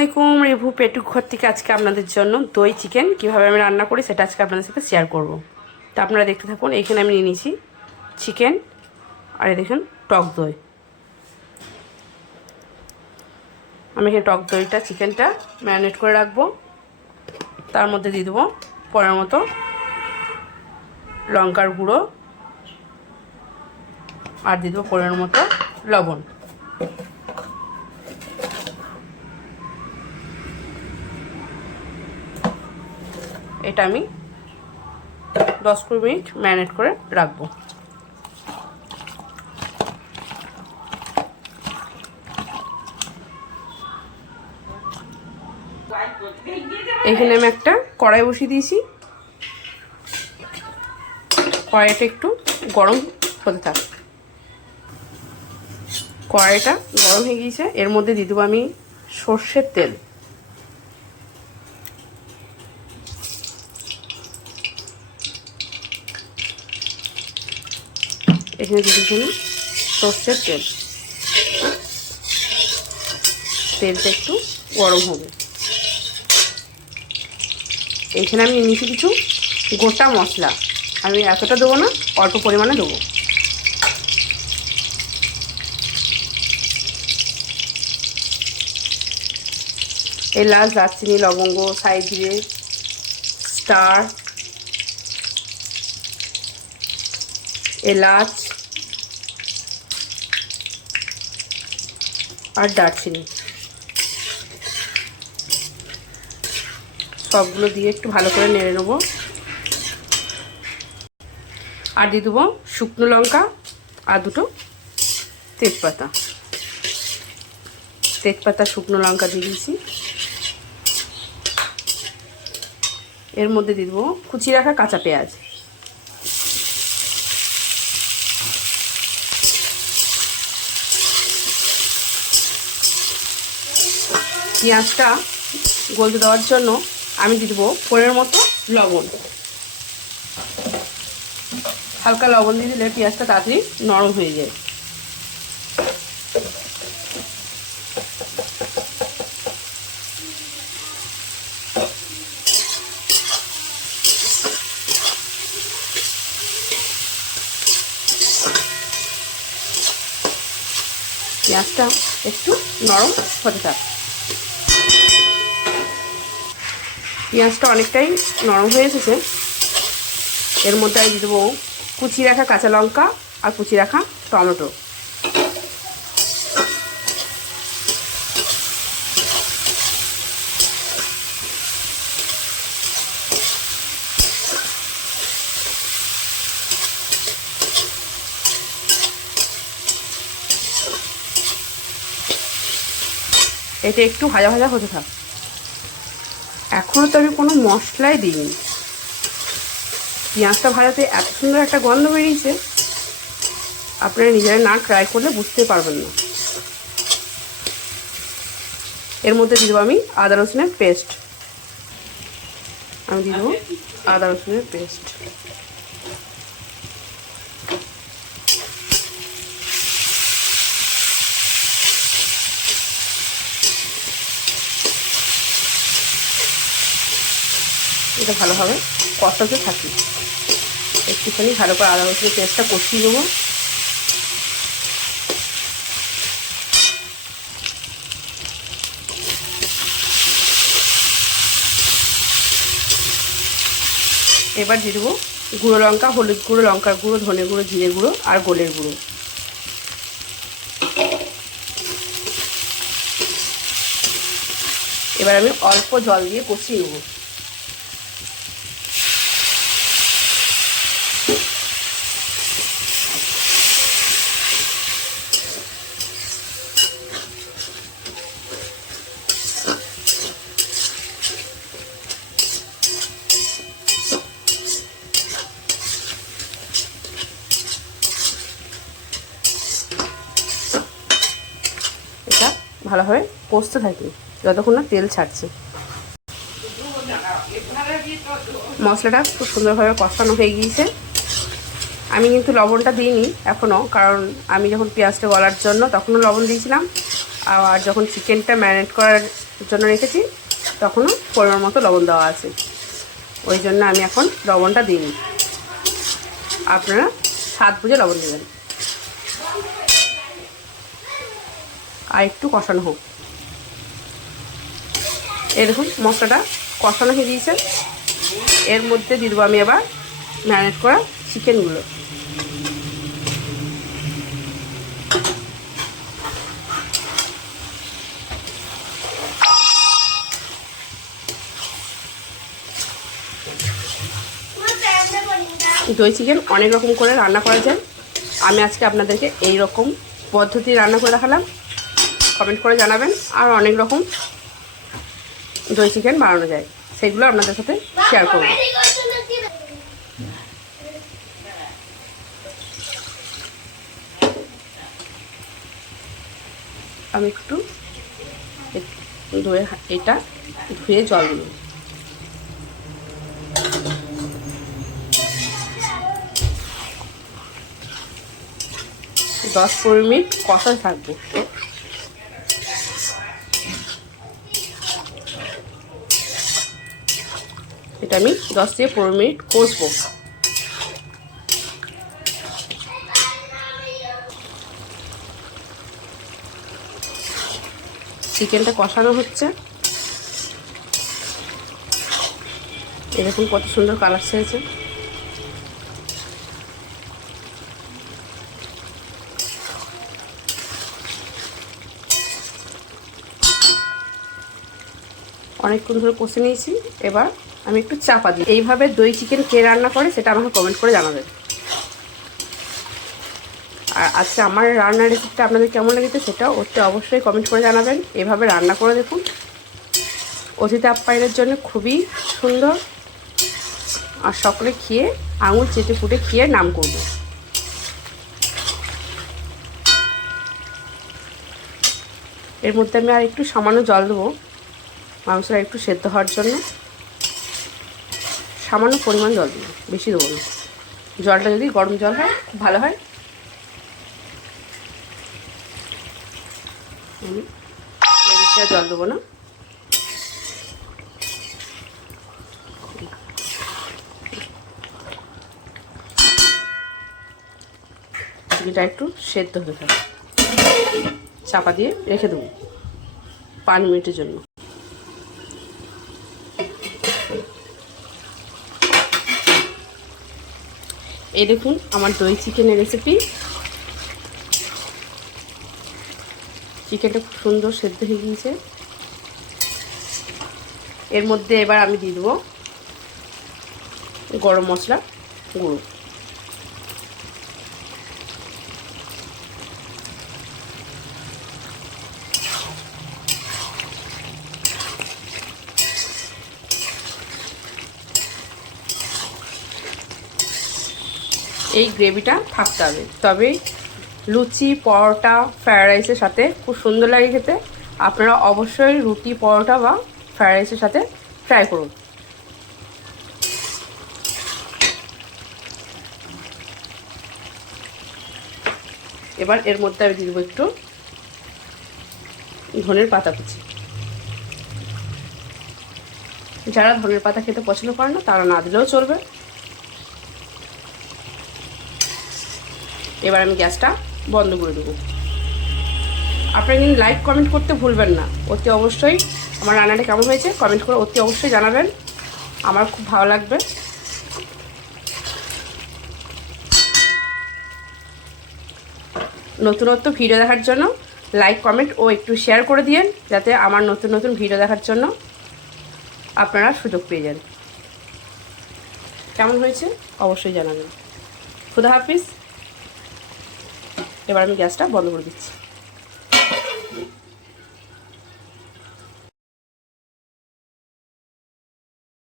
আলাইকুম, রিভু পেটুক ঘর থেকে আজকে আপনাদের জন্য দই চিকেন কীভাবে আমি রান্না করি সেটা আজকে আপনাদের সাথে শেয়ার করব। তো আপনারা দেখতে থাকুন। এখানে আমি নিয়ে নিয়েছি চিকেন আর দেখুন টক দই। আমি এখানে টক দইটা চিকেনটা ম্যারিনেট করে রাখবো। তার মধ্যে দিয়ে দেবো পরের মতো লঙ্কার গুঁড়ো আর দিয়ে দেবো পরের মতো লবণ। এটা আমি 10-20 মিনিট ম্যারিনেট করে রাখবো। এখানে আমি একটা কড়াই বসিয়ে দিয়েছি। কড়াইটা একটু গরম হতে থাক। কড়াইটা গরম হয়ে গিয়েছে, এর মধ্যে দিয়ে দেবো আমি সর্ষের তেল। এখানে দিয়ে দিচ্ছি সর্ষের তেল। তেলটা একটু গরম হবে। এখানে আমি নিয়েছি কিছু গোটা মশলা। আমি এতটা দেবো না, অল্প পরিমাণে দেবো। এলাচ, দারচিনি, লবঙ্গ, সাই জিরে, স্টার, এলাচ আর দারচিনি সবগুলো দিয়ে একটু ভালো করে নেড়ে নেবো। আর দিয়ে দেবো শুকনো লঙ্কা আর দুটো তেজপাতা। শুকনো লঙ্কা দিয়ে দিয়েছি। এর মধ্যে দিয়ে দেবো কুচিয়ে রাখা কাঁচা পেঁয়াজ। পেঁয়াজটা গলতে দেওয়ার জন্য আমি দিয়ে দেবো পরের মতো লবণ। হালকা লবণ দিয়ে দিলে পেঁয়াজটা তাড়াতাড়ি নরম হয়ে যায়। পেঁয়াজটা একটু নরম হতে থাক। পেঁয়াজটা অনেকটাই নরম হয়ে এসেছে। এর মধ্যে আমি দিয়ে দেবো কুচিয়ে রাখা কাঁচা লঙ্কা আর কুচিয়ে রাখা টমেটো। এটা একটু ভাজা ভাজা হতে থাক। এখনও তো আমি কোনো মশলাই দিইনি। পেঁয়াজটা ভাজাতে এত সুন্দর একটা গন্ধ বেরিয়েছে, আপনারা নিজেরা না ট্রাই করলে বুঝতে পারবেন না। এর মধ্যে দিয়ে দেবো আমি আদা রসুনের পেস্ট। এটা ভালোভাবে কষাতে থাকি। একটুখানি ভালো করে আদা রসুনের পেস্টটা কষিয়ে দেবো। এবার দিয়ে দেবো গুঁড়ো লঙ্কা, হলুদ গুঁড়ো, লঙ্কার গুঁড়ো, ধনে গুঁড়ো, জিরে গুঁড়ো আর গোলের গুঁড়ো। এবার আমি অল্প জল দিয়ে কষিয়ে নেবো। এটা ভালোভাবে কষতে থাকি যতক্ষণ না তেল ছাড়ছে। মশলাটা খুব সুন্দরভাবে কষানো হয়ে গিয়েছে। আমি কিন্তু লবণটা দিইনি এখনও, কারণ আমি যখন পেঁয়াজটা গলার জন্য তখনও লবণ দিয়েছিলাম। আর যখন চিকেনটা ম্যারিনেট করার জন্য রেখেছি, তখনও পরিমাণ মতো লবণ দেওয়া আছে, ওই জন্য আমি এখন লবণটা দিইনি। আপনারা স্বাদ বুঝে লবণ দেবেন। আর একটু কষানো হোক। এরকম মশলাটা কষানো হয়ে দিয়েছে, এর মধ্যে দিয়ে দেবো আমি আবার ম্যারিনেট করা চিকেনগুলো। দই চিকেন অনেক রকম করে রান্না করা যায়, আমি আজকে আপনাদেরকে এই রকম পদ্ধতি রান্না করে দেখালাম। কমেন্ট করে জানাবেন আর অনেক রকম দই চিকেন বানানো যায়, সেগুলো আপনাদের সাথে শেয়ার করব। আমি একটু দইয়ের এটা ধুয়ে জল দিই। 10-15 মিনিট কষাতে থাকবো। এটা আমি 10-15 মিনিট কষবো। চিকেনটা কষানো হচ্ছে, এরকম কত সুন্দর কালার ছেড়েছে। অনেকক্ষণ ধরে কষে নিয়েছি, এবার আমি একটু চাপা দিই। এইভাবে দই চিকেন কে রান্না করে সেটা আমাকে কমেন্ট করে জানাবেন। আর আজকে আমার রান্নার রেসিপিটা আপনাদের কেমন লেগেছে সেটাও অবশ্যই কমেন্ট করে জানাবেন। এভাবে রান্না করে দেখুন, অতিথি আপ্যায়নের জন্য খুবই সুন্দর, আর সকলে খেয়ে আঙুল চেটে ফুটে খেয়ে নাম করব। এর মধ্যে আমি আর একটু সামান্য জল দেবো, মাংসটা একটু সেদ্ধ হওয়ার জন্য। সামান্য পরিমাণ জল দেবো, বেশি দেবো না। জলটা যদি গরম জল হয় খুব ভালো হয়। আমি বেশি আর জল দেবো না। চিকেনটা একটু সেদ্ধ হতে থাকে, চাপা দিয়ে রেখে দেবো 5 মিনিটের জন্য। এই দেখুন আমার দই চিকেনের রেসিপি। চিকেনটা খুব সুন্দর সেদ্ধ হয়ে গিয়েছে। এর মধ্যে এবার আমি দিয়ে দেবো গরম মশলা গুঁড়ো। এই গ্রেভিটা থাকতে হবে, তবেই লুচি, পরোটা, ফ্রায়েড রাইসের সাথে খুব সুন্দর লাগে খেতে। আপনারা অবশ্যই রুটি, পরোটা বা ফ্রায়েড রাইসের সাথে ট্রাই করুন। এবার এর মধ্যে আমি দিয়ে দেবো একটু ধনের পাতা কুচি। যারা ধনের পাতা খেতে পছন্দ করেন না তারা না দিলেও চলবে। এবার আমি গ্যাসটা বন্ধ করে দেবো। আপনারা কিন্তু লাইক কমেন্ট করতে ভুলবেন না। অতি অবশ্যই আমার রান্নাটা কেমন হয়েছে কমেন্ট করে অতি অবশ্যই জানাবেন, আমার খুব ভালো লাগবে। নতুনত্ব ভিডিও দেখার জন্য লাইক, কমেন্ট ও একটু শেয়ার করে দিয়েন, যাতে আমার নতুন নতুন ভিডিও দেখার জন্য আপনারা সুযোগ পেয়ে যান। কেমন হয়েছে অবশ্যই জানাবেন। খুদা হাফিজ। এবার আমি গ্যাসটা বন্ধ করে দিচ্ছি।